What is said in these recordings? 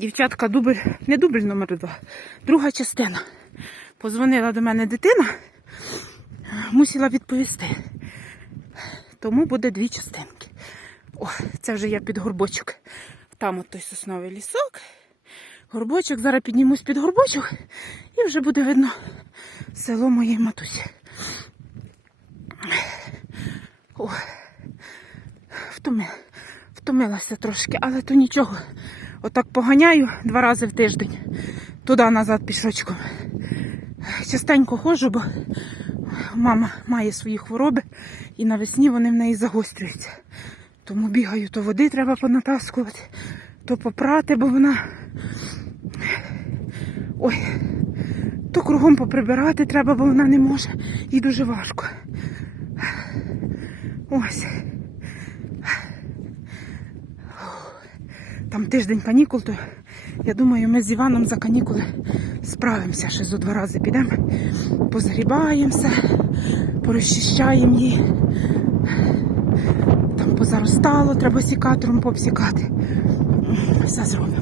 Дівчатка, дубль, не дубль номер два, друга частина. Позвонила до мене дитина, мусила відповісти. Тому буде дві частинки. О, це вже я під горбочок. Там от той сосновий лісок. Горбочок, зараз піднімусь під горбочок і вже буде видно село моєї матусі. О, втоми, втомилася трошки, але то нічого. Отак поганяю два рази в тиждень. Туди-назад пішочком. Частенько ходжу, бо мама має свої хвороби і навесні вони в неї загострюються. Тому бігаю, то води треба понатаскувати, то попрати, бо вона. Ой, то кругом поприбирати треба, бо вона не може. Їй дуже важко. Ось. Там тиждень канікул, то я думаю, ми з Іваном за канікули справимося. Ще зо два рази підемо, позгрібаємося, порозчищаємо її. Там позаростало, треба сікатором попсікати. Все зробимо.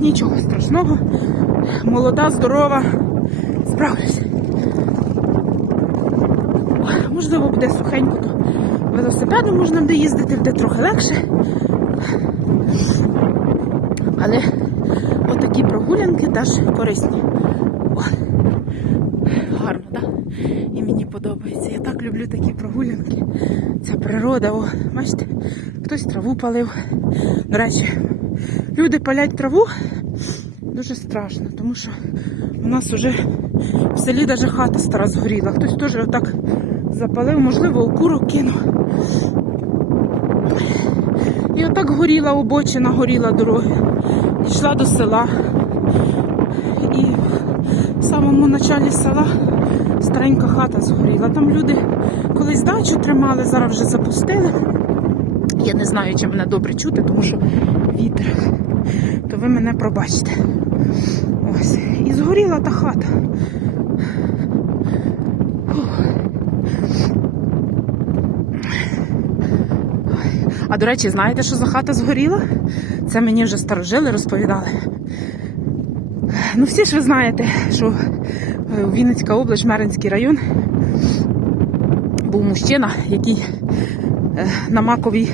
Нічого страшного. Молода, здорова. Справлюся. Можливо, буде сухенько, то велосипедом можна буде їздити, буде трохи легше. Але отакі прогулянки теж корисні. О, гарно, так? І мені подобається. Я так люблю такі прогулянки. Ця природа, о, бачите, хтось траву палив. До речі, люди палять траву дуже страшно, тому що у нас вже в селі навіть хата стара згоріла. Хтось теж отак запалив, можливо, окурок кинув. І отак горіла обочина, горіла дороги. Йшла до села. І в самому началі села старенька хата згоріла. Там люди колись дачу тримали, зараз вже запустили. Я не знаю, чи мене добре чути, тому що вітер. То ви мене пробачте. Ось. І згоріла та хата. До речі, знаєте, що за хата згоріла? Це мені вже старожили розповідали. Ну, всі ж ви знаєте, що е, Вінницька область, Меринський район був мужчина, який е, на маковій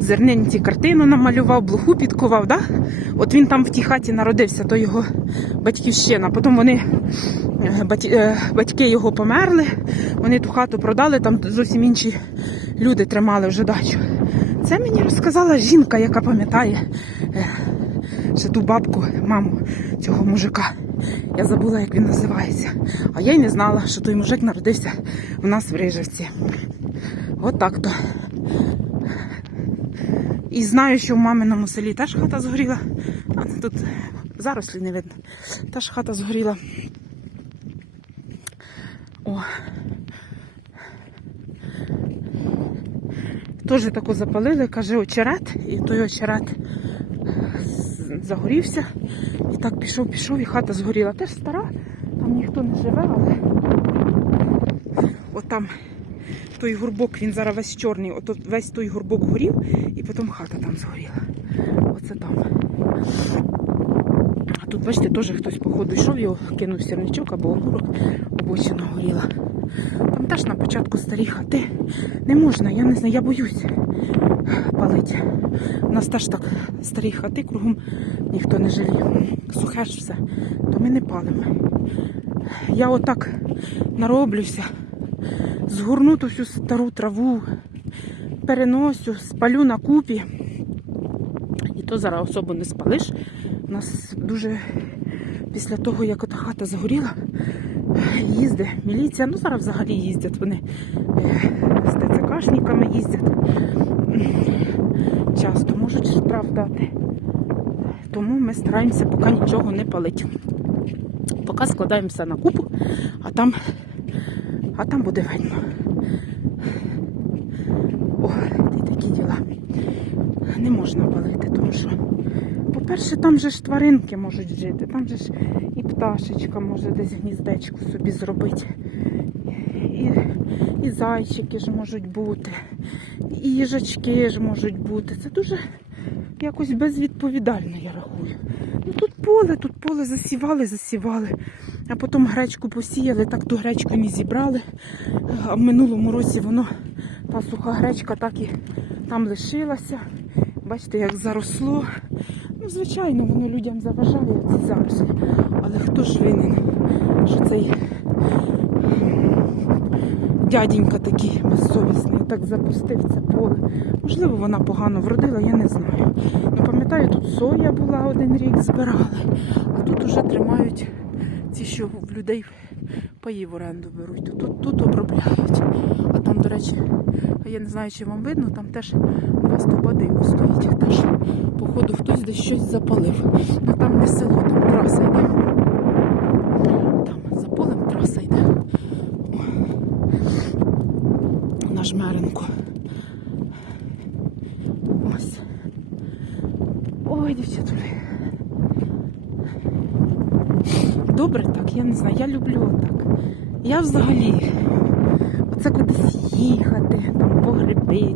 зернинці картину намалював, блоху підкував. Да? От він там в тій хаті народився, то його батьківщина. Потім вони, е, бать- батьки його померли, вони ту хату продали, там зовсім інші люди тримали вже дачу. Це мені розказала жінка, яка пам'ятає ще ту бабку, маму цього мужика. Я забула, як він називається. А я й не знала, що той мужик народився в нас в Рижевці. От так то. І знаю, що в маминому селі теж хата згоріла. А тут зарослі не видно. Теж хата згоріла. О. Теж таку запалили, каже, очерет, і той очерет загорівся. І так пішов, пішов, і хата згоріла. Теж стара, там ніхто не живе, але от там той горбок, він зараз весь чорний, от весь той горбок горів, і потім хата там згоріла. Оце там. А тут, бачите, теж хтось, походу, йшов, його кинув сірничок або огурок, обочина горіла. Там теж на початку старі хати. Не можна, я не знаю, я боюсь палити. У нас теж так старі хати, кругом ніхто не жаліє. Сухе ж все, то ми не палимо. Я отак нароблюся, згорну ту всю стару траву, переносю, спалю на купі. І то зараз особо не спалиш. У нас дуже після того, як ота хата згоріла, їздить міліція. Ну зараз взагалі їздять вони е, з ТЦКшниками їздять. Часто можуть штраф дати. Тому ми стараємося поки нічого не палити. Поки складаємося на купу, а там, а там буде видно. О, і такі діла. Не можна палити, тому що, по-перше, там же ж тваринки можуть жити, там же ж пташечка може десь гніздечко собі зробити. І, і зайчики ж можуть бути, і їжачки ж можуть бути. Це дуже якось безвідповідально, я рахую. Ну тут поле, тут поле засівали, засівали, а потім гречку посіяли, так ту гречку не зібрали. А в минулому році воно, та суха гречка так і там лишилася. Бачите, як заросло. Звичайно, воно людям заважає ці зарослі. Але хто ж винен, що цей дяденька такий безсовісний так запустив це поле. Можливо, вона погано вродила, я не знаю. Ну, пам'ятаю, тут соя була один рік, збирали, а тут уже тримають ці, що в людей паї в оренду беруть. Тут, тут обробляють. А там, до речі, я не знаю, чи вам видно, там теж два стовба диму стоїть. Теж, походу, хтось десь щось запалив. Ну там не село, там траса йде. Там за полем траса йде. На жмеренку. Ось. Ой, дівчатулі. Добре так, я не знаю, я люблю так. Я взагалі. Оце кудись їхати, там по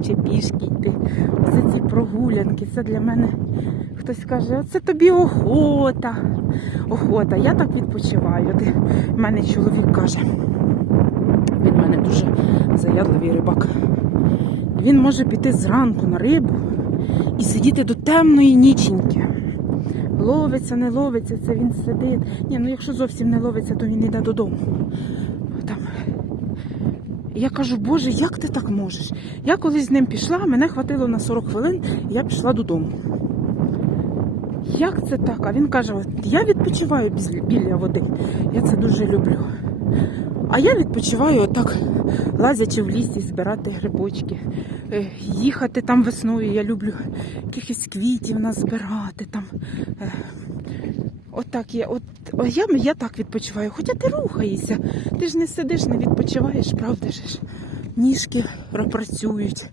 чи пішки йти. Оце ці прогулянки. Це для мене хтось каже, оце тобі охота. Охота. Я так відпочиваю. В мене чоловік каже. Він мене дуже заядливий рибак. Він може піти зранку на рибу і сидіти до темної ніченьки. Ловиться, не ловиться, це він сидить. Ні, ну якщо зовсім не ловиться, то він йде додому. Я кажу, Боже, як ти так можеш? Я колись з ним пішла, мене хватило на 40 хвилин, і я пішла додому. Як це так? А він каже, я відпочиваю біля води. Я це дуже люблю. А я відпочиваю отак, лазячи в лісі, збирати грибочки, Е, їхати там весною. Я люблю якихось квітів назбирати там. Отак я, от, о, я, я так відпочиваю. Хоча ти рухаєшся, ти ж не сидиш, не відпочиваєш, правда ж? Ніжки працюють,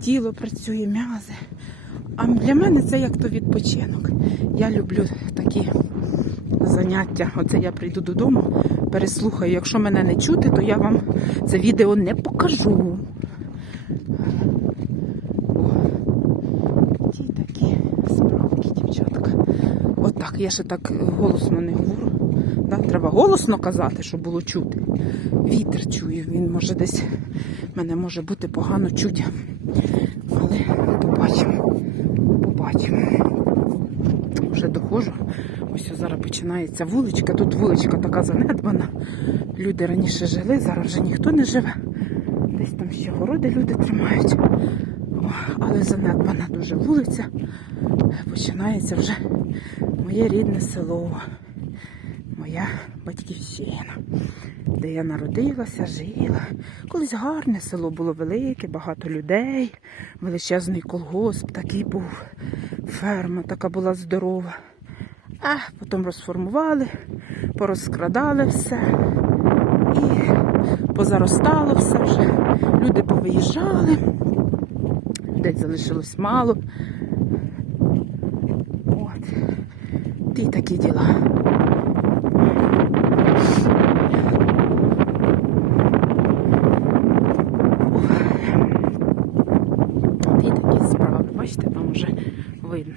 тіло працює, м'язи. А для мене це як то відпочинок. Я люблю такі заняття. Оце я прийду додому, переслухаю. Якщо мене не чути, то я вам це відео не покажу. О, ті такі справки, дівчатка. Отак, я ще так голосно не говорю. Да? Треба голосно казати, щоб було чути. Вітер чую, він може десь мене може бути погано чути. Але побачимо. Побачимо. Вже доходжу. Ось зараз починається вуличка. Тут вуличка така занедбана. Люди раніше жили, зараз вже ніхто не живе. Десь там ще городи люди тримають. Але занедбана дуже вулиця. Починається вже моє рідне село, моя батьківщина, де я народилася, жила. Колись гарне село було велике, багато людей, величезний колгосп такий був, ферма така була здорова. А потім розформували, порозкрадали все і позаростало все вже. Люди повиїжджали, людей залишилось мало. От. Ті такі діла. Ті такі справи. Бачите, там вже видно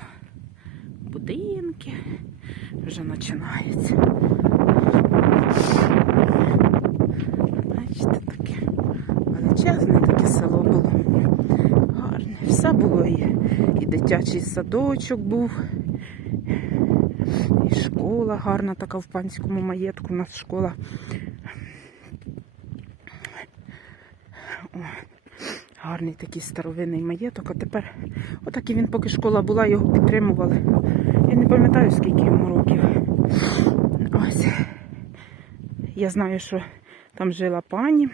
будинки, вже починається. Бачите, таке величезне таке село було. Гарне. Все було і, і дитячий садочок був, і школа гарна така в панському маєтку. У нас школа. О, гарний такий старовинний маєток. А тепер, отак і він, поки школа була, його підтримували. Я не пам'ятаю, скільки йому років. Ось. Я знаю, що там жила пані.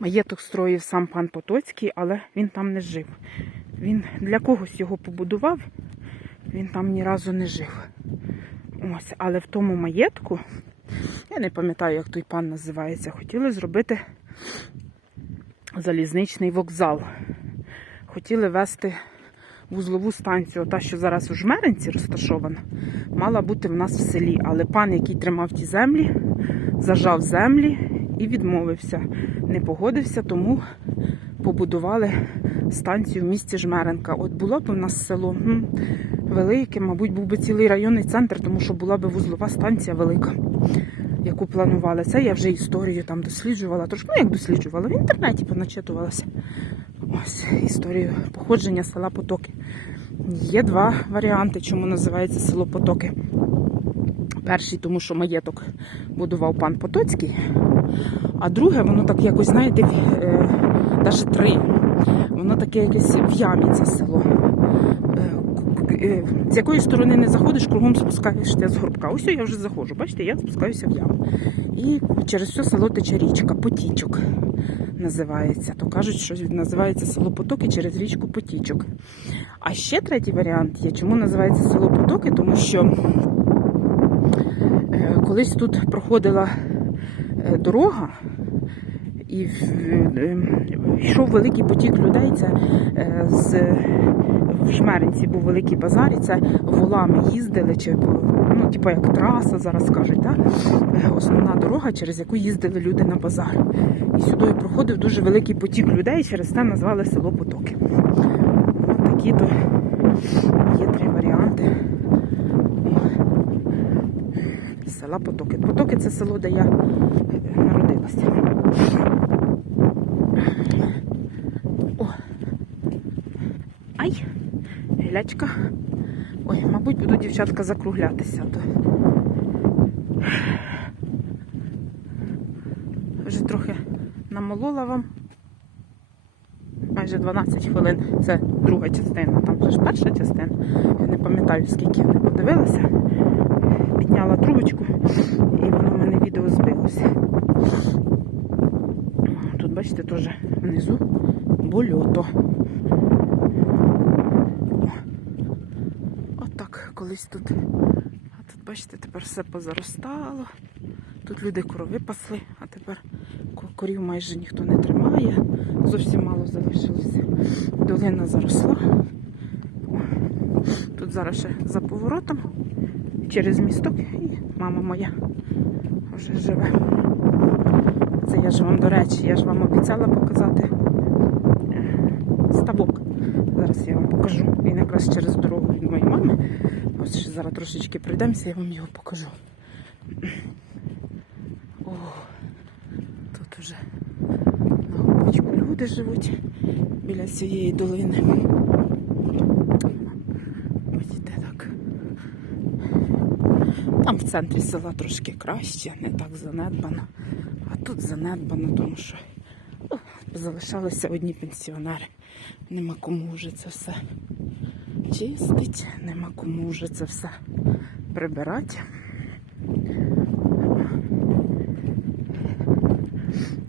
Маєток строїв сам пан Потоцький, але він там не жив. Він для когось його побудував, він там ні разу не жив. Ось, але в тому маєтку, я не пам'ятаю, як той пан називається, хотіли зробити залізничний вокзал. Хотіли вести вузлову станцію, та, що зараз у Жмеринці розташована, мала бути в нас в селі. Але пан, який тримав ті землі, зажав землі і відмовився. Не погодився, тому побудували станцію в місті Жмеренка. От було б у нас село велике, мабуть, був би цілий районний центр, тому що була б вузлова станція велика, яку планували. Це я вже історію там досліджувала. Трошки, ну як досліджувала, в інтернеті поначитувалася. Ось історію походження села Потоки. Є два варіанти, чому називається село Потоки. Перший, тому що маєток будував пан Потоцький, а друге, воно так якось, знаєте, в- е, навіть три. Воно таке якесь в ямі це село. Е, е, З якої сторони не заходиш, кругом спускаєшся з горбка. Ось я вже заходжу, бачите, я спускаюся в яму. І через все село тече річка, Потічок називається. То кажуть, що називається село Потоки через річку Потічок. А ще третій варіант є. Чому називається село Потоки? Тому що колись тут проходила е, дорога, і е, йшов великий потік людей. Це е, з в Жмеринці був великий базар, і це волами їздили, чи ну, типу як траса зараз кажуть, так? Основна дорога, через яку їздили люди на базар. І сюди проходив дуже великий потік людей, через це назвали село Потоки. От такі то є три варіанти. Села Потоки. Потоки це село, де я народилася. О. Ай, гілячка. Ой, мабуть, буду дівчатка закруглятися. То. Вже трохи намолола вам. Майже 12 хвилин. Це друга частина. Там вже ж перша частина. Я не пам'ятаю, скільки я не подивилася. Підняла трубочку і воно в мене відео збилося. Тут, бачите, теж внизу больото. Отак колись тут. А тут, бачите, тепер все позаростало. Тут люди корови пасли, а тепер корів майже ніхто не тримає. Зовсім мало залишилося. Долина заросла. Тут зараз ще за поворотом через місток і мама моя вже живе. Це я ж вам, до речі, я ж вам обіцяла показати е, ставок. Зараз я вам покажу. Він якраз через дорогу від моєї мами. Ось ще зараз трошечки пройдемося, я вам його покажу. О, тут уже на горбочку люди живуть біля цієї долини. Бачите, так. Там в центрі села трошки краще, не так занедбано. А тут занедбано, тому що ну, залишалися одні пенсіонери. Нема кому вже це все чистить, нема кому вже це все прибирати.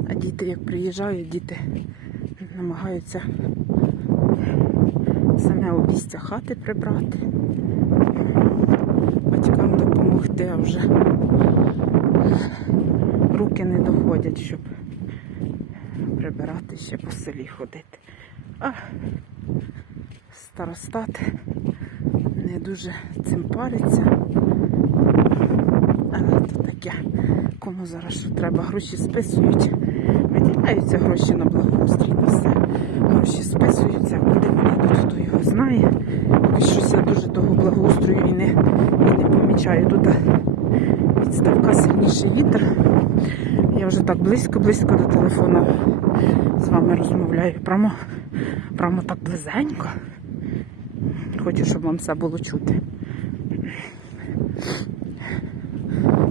А діти, як приїжджають, діти намагаються саме обістя хати прибрати, батькам допомогти, а вже руки не доходять, щоб прибирати ще по селі ходити. А старостат не дуже цим париться. Але то таке, кому зараз що треба, гроші списують. Виділяються гроші на благоустрій, на все. Гроші списуються, куди вони йдуть, хто його знає. Щось я дуже того благоустрою і не, і не помічаю. Тут відставка сильніший вітер. Я вже так близько-близько до телефону з вами розмовляю. Прямо, прямо так близенько. Хочу, щоб вам все було чути.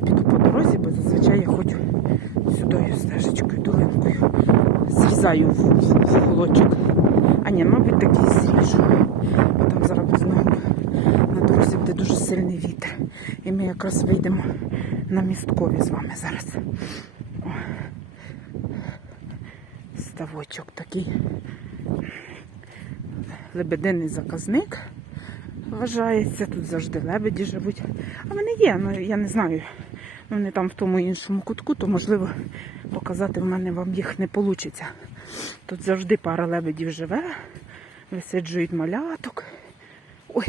Піду по дорозі, бо зазвичай я ходжу сюди стежечкою, долинкою. Зрізаю в, в, в уголочок. Ні, мабуть, такий зріжу. Бо там зараз знову на дорозі буде дуже сильний вітер. І ми якраз вийдемо на місткові з вами зараз. О. Ставочок такий. Лебединий заказник вважається. Тут завжди лебеді живуть. А вони є, ну я не знаю. Вони там в тому іншому кутку, то можливо показати в мене вам їх не вийде. Тут завжди пара лебедів живе, висиджують маляток. Ой,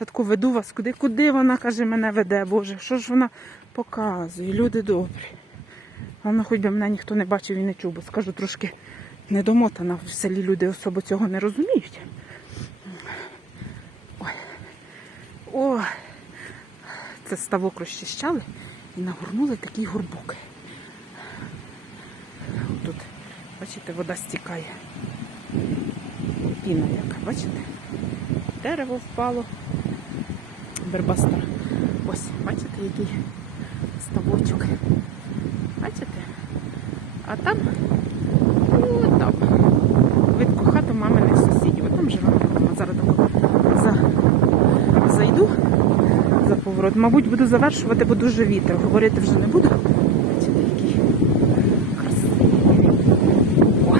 я таку веду вас куди, куди вона каже, мене веде, Боже, що ж вона показує, люди добрі. Головне, хоч би мене ніхто не бачив і не чув, бо скажу трошки недомотана. В селі люди особо цього не розуміють. Ой. О, це ставок розчищали і нагорнули такий горбок. Тут, бачите, вода стікає. Піна яка, бачите? Дерево впало. Верба. Ось, бачите, який ставочок. Бачите? А там, о, там, видко хату маминих сусідів. А там живе мама. Зараз за, зайду за поворот. Мабуть, буду завершувати, бо дуже вітер. Говорити вже не буду. Бачите, який красивий. О.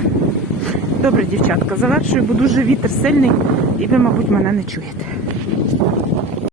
Добре, дівчатка, завершую, бо дуже вітер сильний, і ви, мабуть, мене не чуєте.